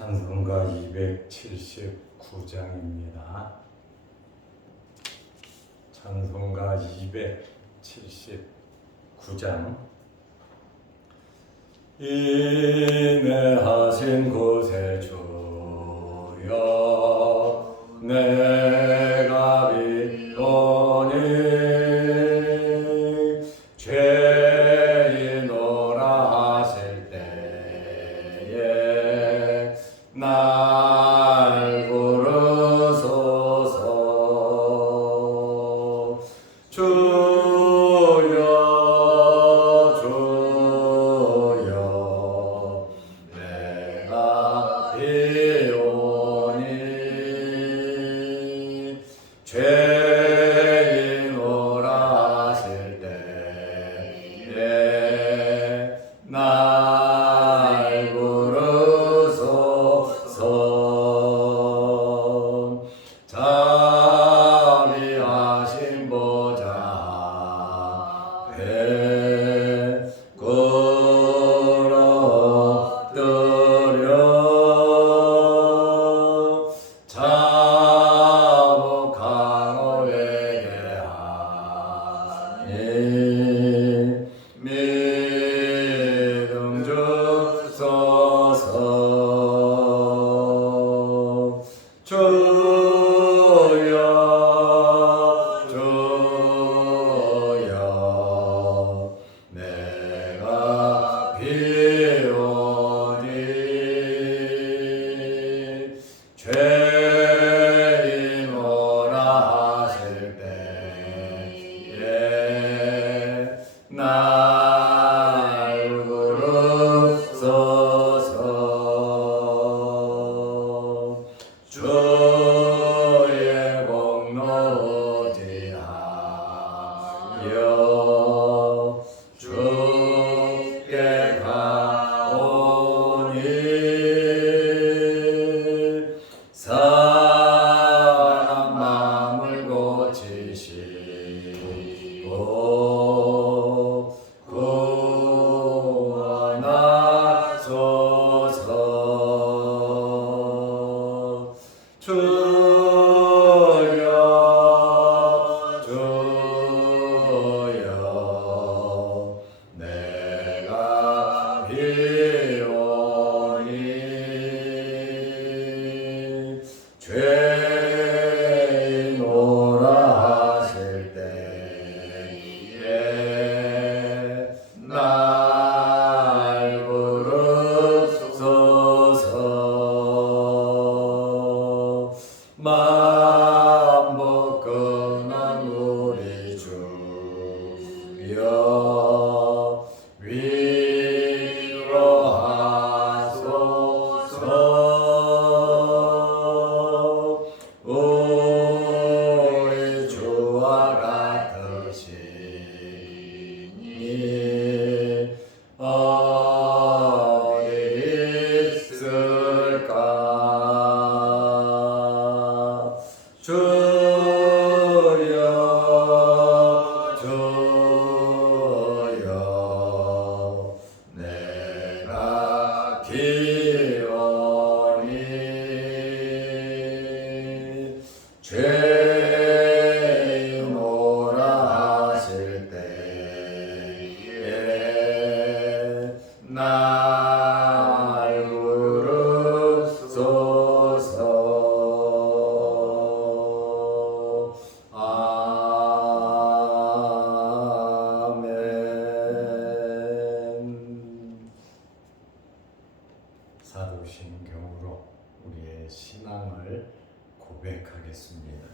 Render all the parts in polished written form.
찬송가 279장입니다. 찬송가 279장. 인내하신 곳에 주여 내가 비오니 죄인오라 하실 때에 날 부르소서. 주여 주여 내가 비오니 죄인오라 하실 때에 날 부르소서. 자비하신 보좌 앞에 꿇어뜨려 자복하고 회개하니 믿음 주소서. 주여 주여 내가 비오니 죄인오라 하실 때에 날 부르소서. 주의 공로 의지하여 주께 가오니 사람 마음을 고치시고 구원하소서. 주여 주여 내가 비오니 죄인오라 하실 때에 날 부르소서. 만복근한 우리 주여 위로하소서. 우리 주와 같으시니 어디 있을까. 주여 주여 내가 비오니 죄인오라 하실 때에 날 부르소서. 사도신경으로 우리의 신앙을 고백하겠습니다.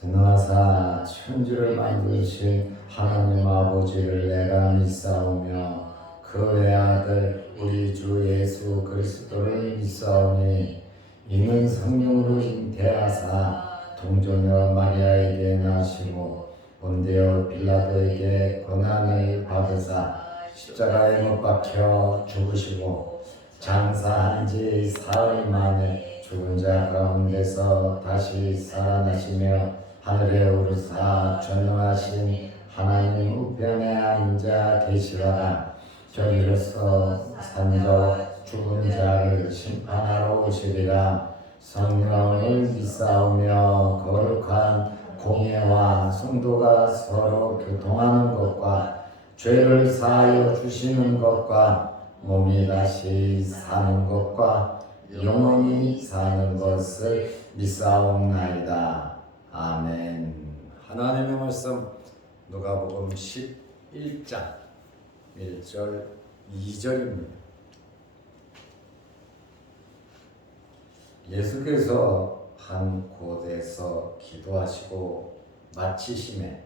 전능하사 천지를 만드신 하나님 아버지를 내가 믿사오며 그 외아들 우리 주 예수 그리스도를 믿사오니 이는 성령으로 잉태하사 동정녀 마리아에게 나시고 본디오 빌라도에게 고난을 받으사 십자가에 못 박혀 죽으시고 장사한 지 사흘 만에 죽은 자 가운데서 다시 살아나시며 하늘에 오르사 전능하신 하나님 우편에 앉아 계시다가 저리로서 산적 죽은 자를 심판하러 오시리라. 성령을 믿사오며 거룩한 공예와 성도가 서로 교통하는 것과 죄를 사하여 주시는 것과 몸이 다시 사는 것과 영원히 사는 것을 믿사옵나이다. 아멘. 하나님의 말씀 누가복음 11장 1절 2절입니다. 예수께서 한 곳에서 기도하시고 마치심에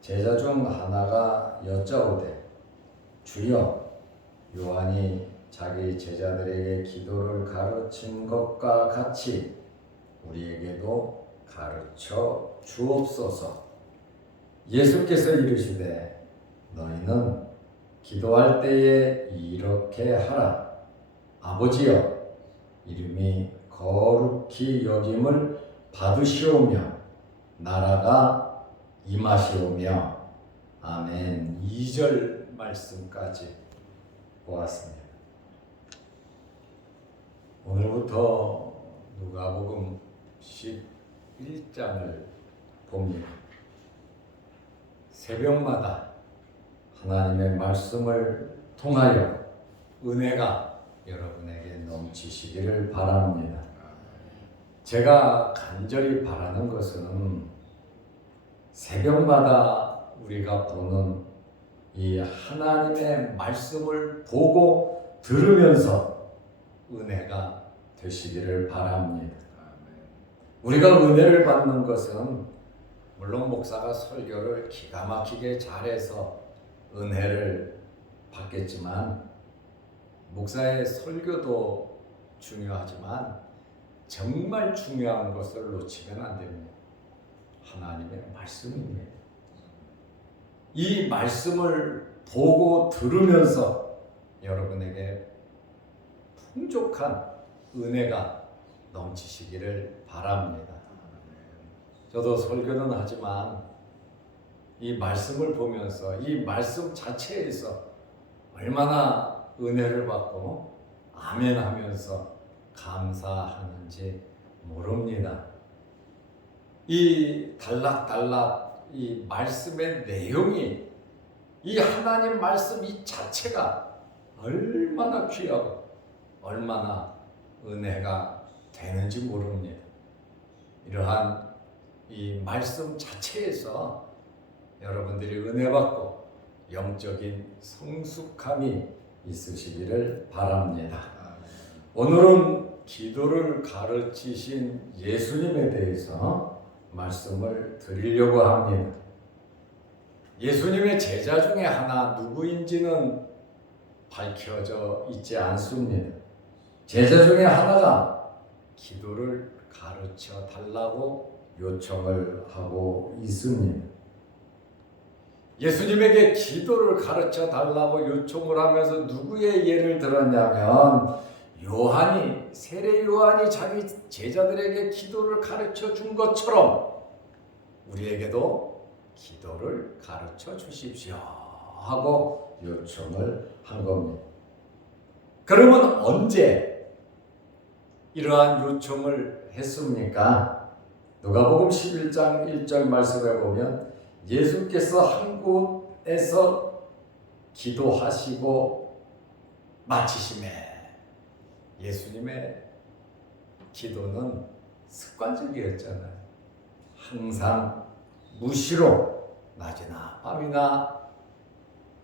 제자 중 하나가 여짜오되 주여, 요한이 자기 제자들에게 기도를 가르친 것과 같이 우리에게도 가르쳐 주옵소서. 예수께서 이르시되 너희는 기도할 때에 이렇게 하라. 아버지여, 이름이 거룩히 여김을 받으시오며 나라가 임하시오며. 아멘. 2절 말씀까지 보았습니다. 오늘부터 누가복음 11장을 봅니다. 새벽마다 하나님의 말씀을 통하여 은혜가 여러분에게 넘치시기를 바랍니다. 제가 간절히 바라는 것은 새벽마다 우리가 보는 이 하나님의 말씀을 보고 들으면서 은혜가 되시기를 바랍니다. 우리가 은혜를 받는 것은 물론 목사가 설교를 기가 막히게 잘해서 은혜를 받겠지만, 목사의 설교도 중요하지만 정말 중요한 것을 놓치면 안 됩니다. 하나님의 말씀입니다. 이 말씀을 보고 들으면서 여러분에게 풍족한 은혜가 넘치시기를 바랍니다. 저도 설교는 하지만 이 말씀을 보면서 이 말씀 자체에서 얼마나 은혜를 받고 아멘 하면서 감사하는지 모릅니다. 이 단락단락 이 말씀의 내용이, 이 하나님 말씀 이 자체가 얼마나 귀하고 얼마나 은혜가 되는지 모릅니다. 이러한 이 말씀 자체에서 여러분들이 은혜 받고 영적인 성숙함이 있으시기를 바랍니다. 오늘은 기도를 가르치신 예수님에 대해서 말씀을 드리려고 합니다. 예수님의 제자 중에 하나 누구인지는 밝혀져 있지 않습니다. 제자 중에 하나가 기도를 가르쳐 달라고 요청을 하고 있습니다. 예수님에게 기도를 가르쳐 달라고 요청을 하면서 누구의 예를 들었냐면 세례 요한이 자기 제자들에게 기도를 가르쳐 준 것처럼 우리에게도 기도를 가르쳐 주십시오 하고 요청을 한 겁니다. 그러면 언제 이러한 요청을 했습니까? 누가복음 11장 1절 말씀에 보면 예수께서 한 곳에서 기도하시고 마치심에, 예수님의 기도는 습관적이었잖아요. 항상 무시로 낮이나 밤이나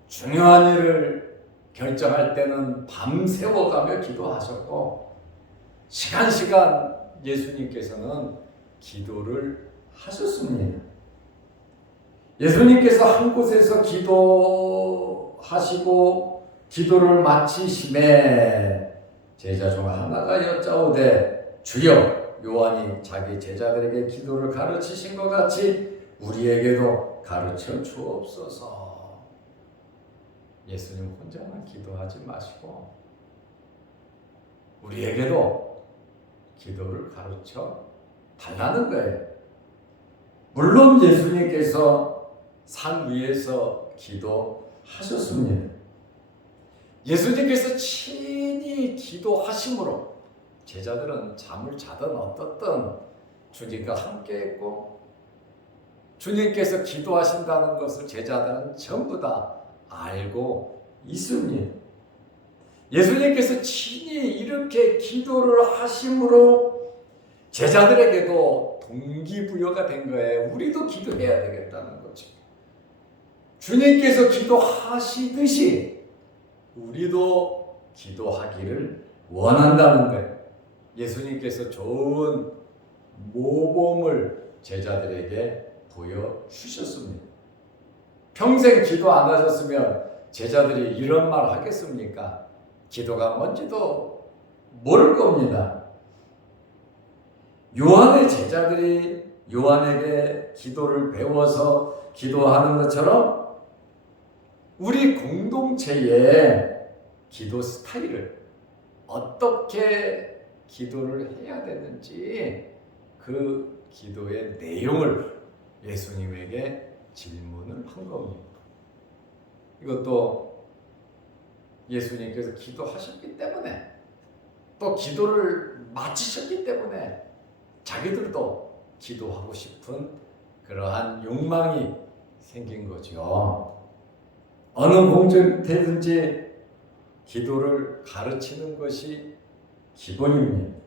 중요한 일을 결정할 때는 밤새워가며 기도하셨고, 시간 예수님께서는 기도를 하셨습니다. 예수님께서 한 곳에서 기도하시고 기도를 마치심에 제자 중 하나가 여짜오되 주여, 요한이 자기 제자들에게 기도를 가르치신 것 같이 우리에게도 가르쳐 주옵소서. 예수님 혼자만 기도하지 마시고 우리에게도 기도를 가르쳐 달라는 거예요. 물론 예수님께서 산 위에서 기도하셨습니다. 예수님께서 친히 기도하심으로 제자들은 잠을 자든 어떻든 주님과 함께했고, 주님께서 기도하신다는 것을 제자들은 전부 다 알고 있습니다. 예수님께서 친히 이렇게 기도를 하심으로 제자들에게도 동기부여가 된 거예요. 우리도 기도해야 되겠다는 거죠. 주님께서 기도하시듯이 우리도 기도하기를 원한다는 거예요. 예수님께서 좋은 모범을 제자들에게 보여주셨습니다. 평생 기도 안 하셨으면 제자들이 이런 말 하겠습니까? 기도가 뭔지도 모를 겁니다. 요한의 제자들이 요한에게 기도를 배워서 기도하는 것처럼 우리 공동체의 기도 스타일을, 어떻게 기도를 해야 되는지 그 기도의 내용을 예수님에게 질문을 한 겁니다. 이것도 예수님께서 기도하셨기 때문에, 또 기도를 마치셨기 때문에 자기들도 기도하고 싶은 그러한 욕망이 생긴 거죠. 어느 공동체든지 기도를 가르치는 것이 기본입니다.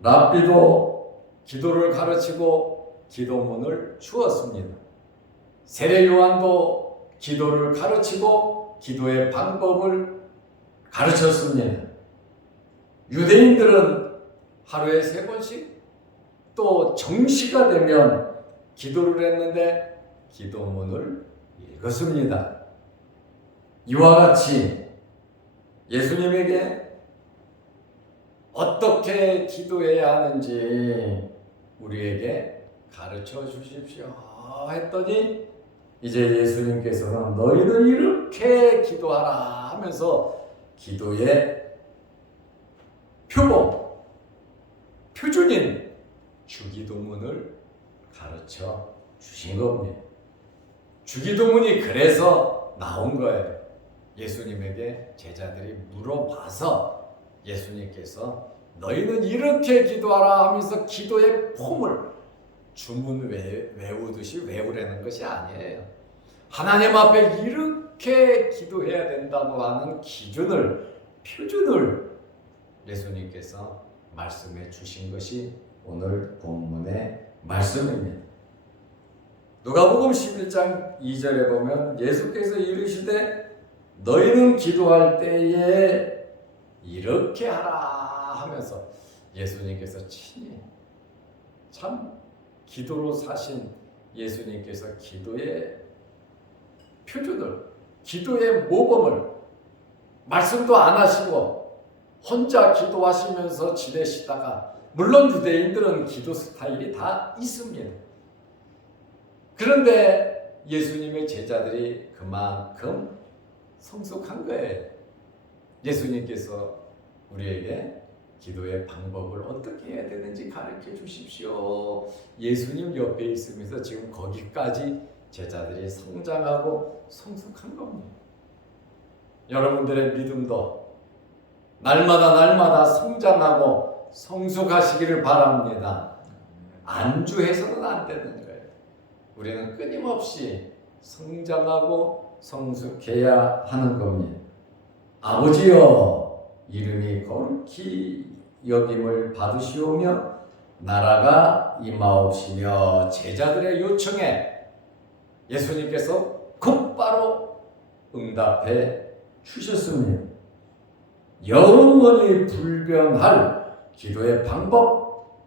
랍비도 기도를 가르치고 기도문을 주었습니다. 세례 요한도 기도를 가르치고 기도의 방법을 가르쳤습니다. 유대인들은 하루에 3번씩 또 정시가 되면 기도를 했는데 기도문을 읽었습니다. 이와 같이 예수님에게 어떻게 기도해야 하는지 우리에게 가르쳐 주십시오 했더니, 이제 예수님께서는 너희는 이렇게 기도하라 하면서 기도의 표본, 표준인 주기도문을 가르쳐 주신 겁니다. 주기도문이 그래서 나온 거예요. 예수님에게 제자들이 물어봐서 예수님께서 너희는 이렇게 기도하라 하면서 기도의 폼을 주문 외우듯이 외우라는 것이 아니에요. 하나님 앞에 이렇게 기도해야 된다고 하는 기준을, 표준을 예수님께서 말씀해 주신 것이 오늘 본문의 말씀입니다. 누가복음 11장 2절에 보면 예수께서 이르시되 너희는 기도할 때에 이렇게 하라 하면서 예수님께서 친히, 참 기도로 사신 예수님께서 기도의 표준을, 기도의 모범을, 말씀도 안 하시고 혼자 기도하시면서 지내시다가, 물론 유대인들은 기도 스타일이 다 있습니다. 그런데 예수님의 제자들이 그만큼 성숙한 거예요. 예수님께서 우리에게 기도의 방법을 어떻게 해야 되는지 가르쳐 주십시오. 예수님 옆에 있으면서 지금 거기까지 제자들이 성장하고 성숙한 겁니다. 여러분들의 믿음도 날마다 성장하고 성숙하시기를 바랍니다. 안주해서는 안 되는 거예요. 우리는 끊임없이 성장하고 성숙해야 하는 겁니다. 아버지여, 이름이 거룩히 여김을 받으시오며 나라가 임하옵시며, 제자들의 요청에 예수님께서 곧바로 응답해 주셨습니다. 영원히 불변할 기도의 방법,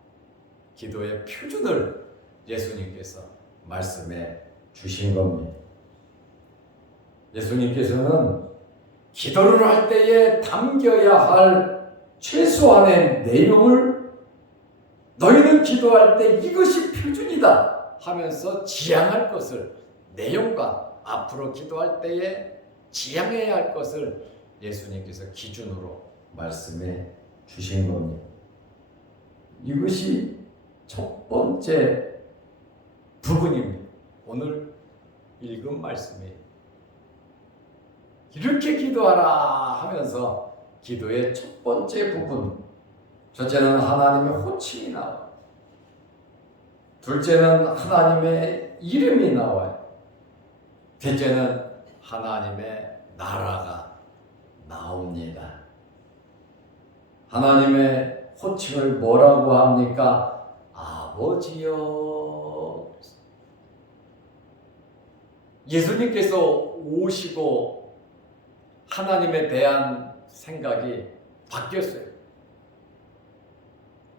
기도의 표준을 예수님께서 말씀해 주신 겁니다. 예수님께서는 기도를 할 때에 담겨야 할 최소한의 내용을 너희는 기도할 때 이것이 표준이다 하면서 지향할 것을, 내용과 앞으로 기도할 때에 지향해야 할 것을 예수님께서 기준으로 말씀해 주신 겁니다. 이것이 첫 번째 부분입니다. 오늘 읽은 말씀이에요. 이렇게 기도하라 하면서 기도의 첫 번째 부분, 첫째는 하나님의 호칭이 나와요. 둘째는 하나님의 이름이 나와요. 셋째는 하나님의 나라가 나옵니다. 하나님의 호칭을 뭐라고 합니까? 아버지여. 예수님께서 오시고 하나님에 대한 생각이 바뀌었어요.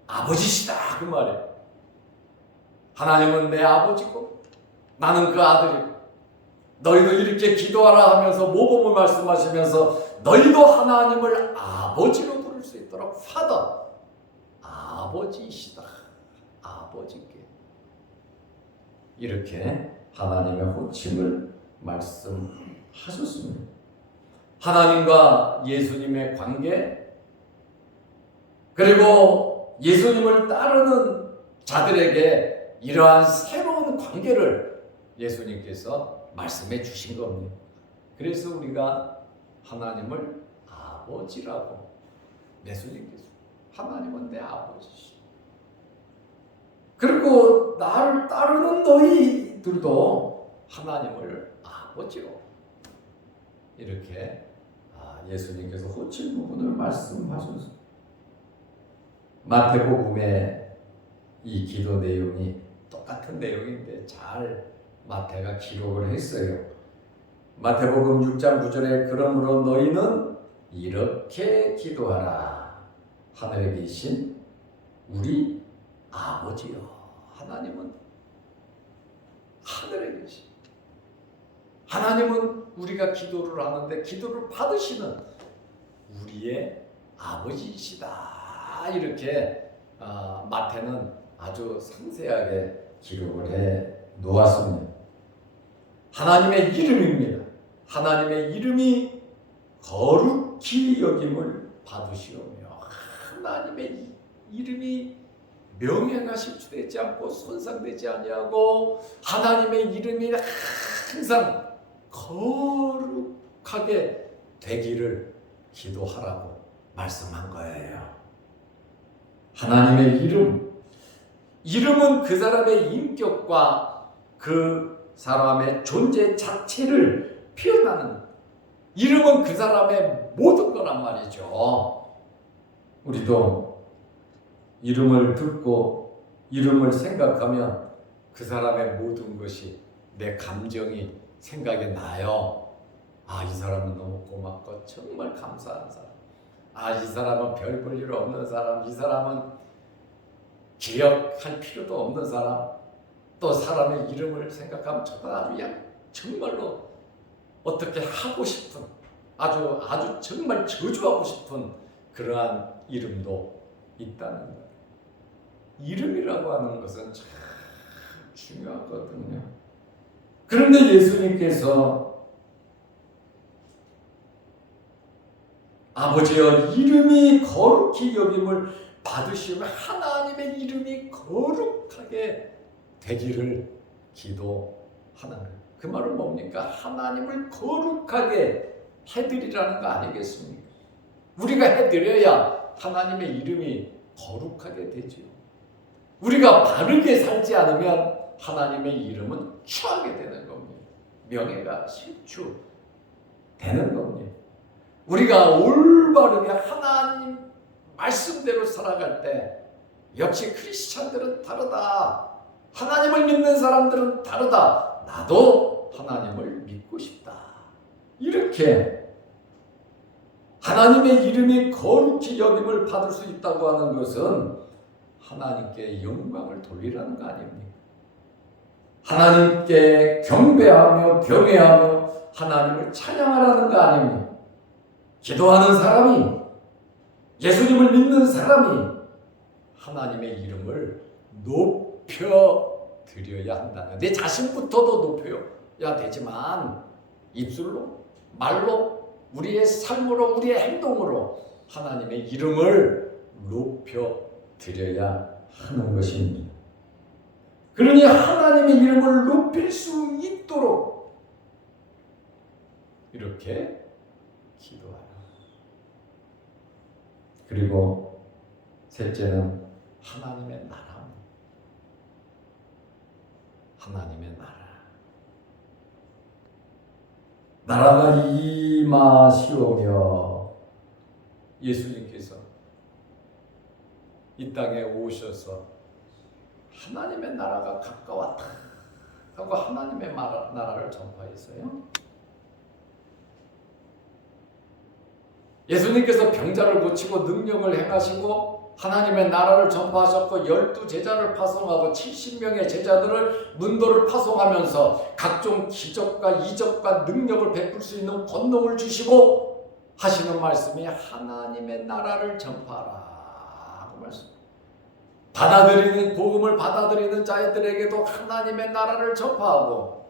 아버지시다 그 말이에요. 하나님은 내 아버지고 나는 그 아들이고, 너희도 이렇게 기도하라 하면서 모범을 말씀하시면서 너희도 하나님을 아버지로 부를 수 있도록 Father, 아버지이시다. 아버지께 이렇게 하나님의 호칭을 말씀하셨습니다. 하나님과 예수님의 관계, 그리고 예수님을 따르는 자들에게 이러한 새로운 관계를 예수님께서 말씀해 주신 겁니다. 그래서 우리가 하나님을 아버지라고, 예수님께서 하나님은 내 아버지시. 그리고 나를 따르는 너희들도 하나님을 아버지로 이렇게 예수님께서 호칭 부분을 말씀하셨습니다. 마태복음의 이 기도 내용이 똑같은 내용인데 잘 마태가 기록을 했어요. 마태복음 6장 9절에 그러므로 너희는 이렇게 기도하라. 하늘에 계신 우리 아버지여. 하나님은 하늘에 계신, 하나님은 우리가 기도를 하는데 기도를 받으시는 우리의 아버지이시다. 이렇게 마태는 아주 상세하게 기록을 해 놓았습니다. 하나님의 이름입니다. 하나님의 이름이 거룩히 여김을 받으시오며, 하나님의 이름이 명예가 실추되지 않고 손상되지 아니하고 하나님의 이름이 항상 거룩하게 되기를 기도하라고 말씀한 거예요. 하나님의 이름은 그 사람의 인격과 그 사람의 존재 자체를 표현하는, 이름은 그 사람의 모든 거란 말이죠. 우리도 이름을 듣고 이름을 생각하면 그 사람의 모든 것이, 내 감정이 생각이 나요. 이 사람은 너무 고맙고 정말 감사한 사람. 이 사람은 별 볼 일 없는 사람. 이 사람은 기억할 필요도 없는 사람. 또 사람의 이름을 생각하면 저도 아주 정말로 어떻게 하고 싶은, 아주 정말 저주하고 싶은 그러한 이름도 있다는 거예요. 이름이라고 하는 것은 참 중요하거든요. 그런데 예수님께서 아버지여 이름이 거룩히 여김을 받으시면 하나님의 이름이 거룩하게 되기를 기도하는 거예요. 그 말은 뭡니까? 하나님을 거룩하게 해드리라는 거 아니겠습니까? 우리가 해드려야 하나님의 이름이 거룩하게 되죠. 우리가 바르게 살지 않으면 하나님의 이름은 추하게 되는 겁니다. 명예가 실추되는 겁니다. 우리가 올바르게 하나님 말씀대로 살아갈 때 역시 크리스찬들은 다르다. 하나님을 믿는 사람들은 다르다. 나도 하나님을 믿고 싶다. 이렇게 하나님의 이름이 거룩히 여김을 받을 수 있다고 하는 것은 하나님께 영광을 돌리라는 거 아닙니까? 하나님께 경배하며 경외하며 하나님을 찬양하라는 거 아닙니까? 기도하는 사람이, 예수님을 믿는 사람이 하나님의 이름을 높여드려야 한다는, 내 자신부터도 높여야 되지만 입술로, 말로, 우리의 삶으로, 우리의 행동으로 하나님의 이름을 높여드려야 하는 것입니다. 그러니 하나님의 이름을 높일 수 있도록 이렇게 기도하라. 그리고 셋째는 하나님의 나라입니다. 하나님의 나라가 임하시오며 예수님께서 이 땅에 오셔서 하나님의 나라가 가까웠다 하고 하나님의 나라를 전파했어요. 예수님께서 병자를 고치고 능력을 행하시고 하나님의 나라를 전파하셨고 12제자를 파송하고 70명의 제자들을 문도를 파송하면서 각종 기적과 이적과 능력을 베풀 수 있는 권능을 주시고 하시는 말씀이 하나님의 나라를 전파하라 하고 말씀. 받아들이는 복음을 받아들이는 자들에게도 하나님의 나라를 전파하고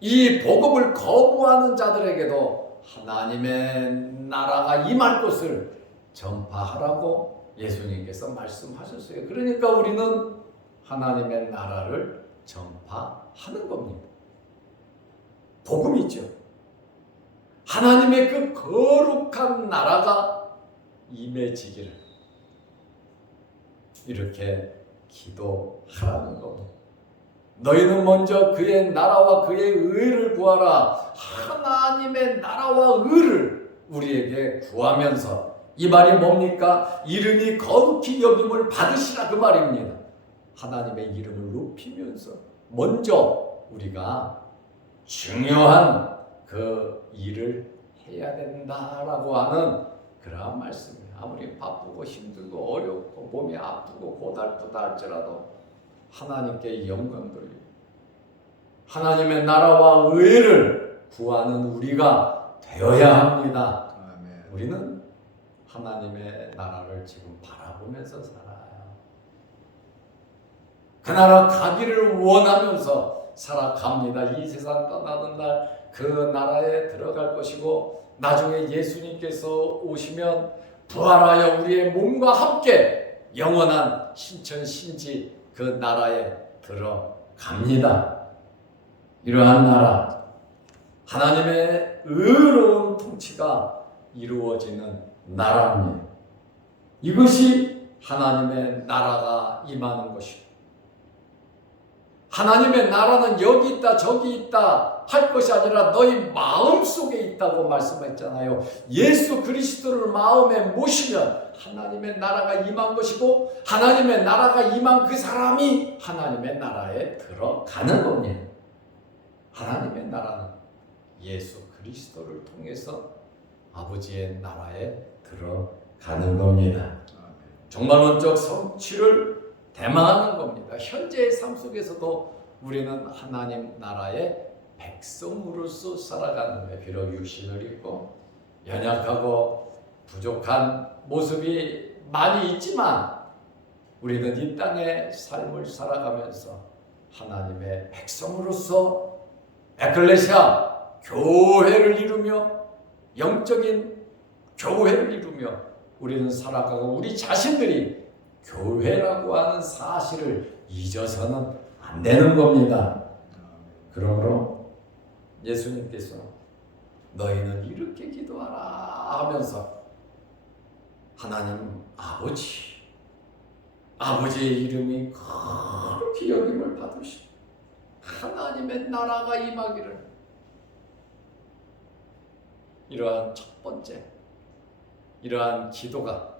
이 복음을 거부하는 자들에게도 하나님의 나라가 임할 것을 전파하라고 예수님께서 말씀하셨어요. 그러니까 우리는 하나님의 나라를 전파하는 겁니다. 복음이죠. 하나님의 그 거룩한 나라가 임해지기를 이렇게 기도하라는 겁니다. 너희는 먼저 그의 나라와 그의 의를 구하라. 하나님의 나라와 의를 우리에게 구하면서 이 말이 뭡니까? 이름이 거룩히 여김을 받으시라 그 말입니다. 하나님의 이름을 높이면서 먼저 우리가 중요한 그 일을 해야 된다라고 하는 그러한 말씀이에요. 아무리 바쁘고 힘들고 어렵고 몸이 아프고 고달프다 할지라도 하나님께 영광 돌리고 하나님의 나라와 의를 구하는 우리가 되어야 합니다. 아멘. 우리는 하나님의 나라를 지금 바라보면서 살아요. 그 나라 가기를 원하면서 살아갑니다. 이 세상 떠나는 날 그 나라에 들어갈 것이고 나중에 예수님께서 오시면 부활하여 우리의 몸과 함께 영원한 신천신지 그 나라에 들어갑니다. 이러한 나라, 하나님의 의로운 통치가 이루어지는 나라입니다. 이것이 하나님의 나라가 임하는 것입니다. 하나님의 나라는 여기 있다 저기 있다 할 것이 아니라 너희 마음속에 있다고 말씀했잖아요. 예수 그리스도를 마음에 모시면 하나님의 나라가 임한 것이고 하나님의 나라가 임한 그 사람이 하나님의 나라에 들어가는 겁니다. 하나님의 나라는 예수 그리스도를 통해서 아버지의 나라에 들어가는 겁니다. 종말론적 성취를 대망하는 겁니다. 현재의 삶 속에서도 우리는 하나님 나라의 백성으로서 살아가는 거예요. 비록 육신을 입고 연약하고 부족한 모습이 많이 있지만 우리는 이 땅의 삶을 살아가면서 하나님의 백성으로서 에클레시아 교회를 이루며 영적인 교회를 이루며 우리는 살아가고 우리 자신들이 교회라고 하는 사실을 잊어서는 안 되는 겁니다. 그러므로 예수님께서 너희는 이렇게 기도하라 하면서 하나님 아버지의 이름이 거룩히 여김을 받으시고 하나님의 나라가 임하기를 이러한 첫 번째 이러한 기도가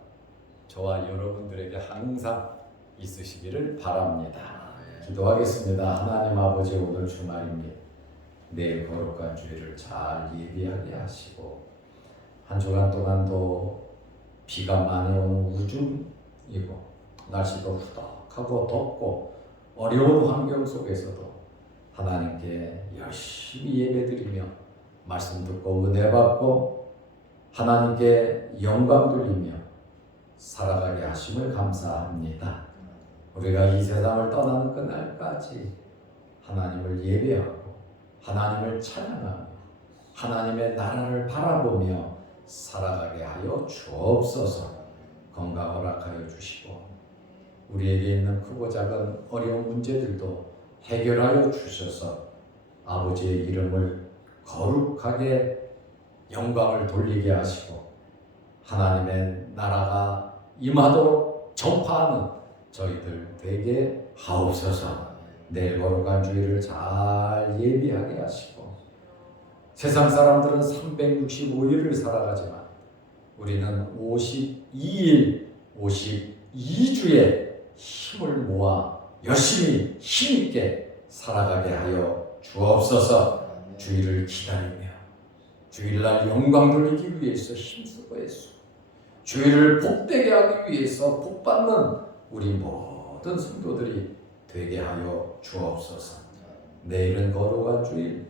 저와 여러분들에게 항상 있으시기를 바랍니다. 기도하겠습니다. 하나님 아버지 오늘 주말입니다. 내일 거룩한 주일을 잘 예비하게 하시고 한 주간 동안도 비가 많이 오는 우중이고 날씨도 후덕하고 덥고 어려운 환경 속에서도 하나님께 열심히 예배드리며 말씀 듣고 은혜 받고 하나님께 영광 돌리며 살아가게 하심을 감사합니다. 우리가 이 세상을 떠나는 그날까지 하나님을 예배하고 하나님을 찬양하며 하나님의 나라를 바라보며 살아가게 하여 주옵소서. 건강 허락하여 주시고 우리에게 있는 크고 작은 어려운 문제들도 해결하여 주셔서 아버지의 이름을 거룩하게 영광을 돌리게 하시고 하나님의 나라가 임하도록 전파하는 저희들 되게 하옵소서. 내일 거룩한 주일을 잘 예비하게 하시고 세상 사람들은 365일을 살아가지만 우리는 52일, 52주에 힘을 모아 열심히 힘있게 살아가게 하여 주옵소서. 주일을 기다리며 주일날 영광 돌리기 위해서 힘쓰고 했소. 주일을 복되게 하기 위해서 복받는 우리 모든 성도들이 되게 하여 주옵소서. 내일은 거룩한 주일,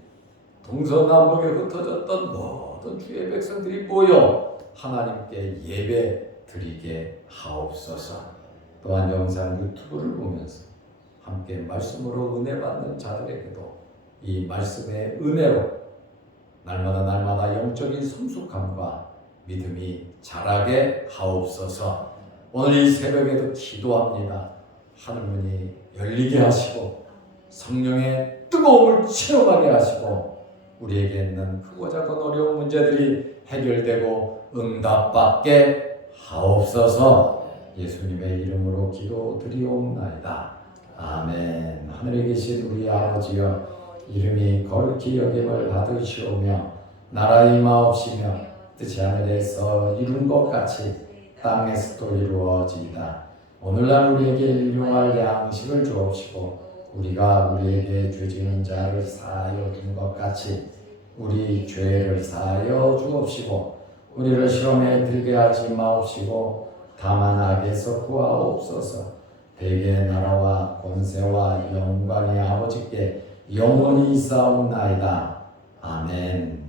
동서남북에 흩어졌던 모든 주의 백성들이 모여 하나님께 예배 드리게 하옵소서. 또한 영상 유튜브를 보면서 함께 말씀으로 은혜 받는 자들에게도 이 말씀의 은혜로 날마다 영적인 성숙함과 믿음이 자라게 하옵소서. 오늘 이 새벽에도 기도합니다. 하늘문이 열리게 하시고 성령의 뜨거움을 체험하게 하시고 우리에게 있는 크고 작은 어려운 문제들이 해결되고 응답받게 하옵소서. 예수님의 이름으로 기도드리옵나이다. 아멘. 하늘에 계신 우리 아버지여, 이름이 거룩히 여김을 받으시오며 나라 임하옵시며 뜻이 하늘에서 이룬 것 같이 땅에서도 이루어지이다. 오늘날 우리에게 일용할 양식을 주옵시고 우리가 우리에게 죄지은 자를 사하여 준 것 같이 우리 죄를 사하여 주옵시고 우리를 시험에 들게 하지 마옵시고 다만 악에서 구하옵소서. 대개 나라와 권세와 영광이 아버지께 영원히 있사옵나이다. 아멘.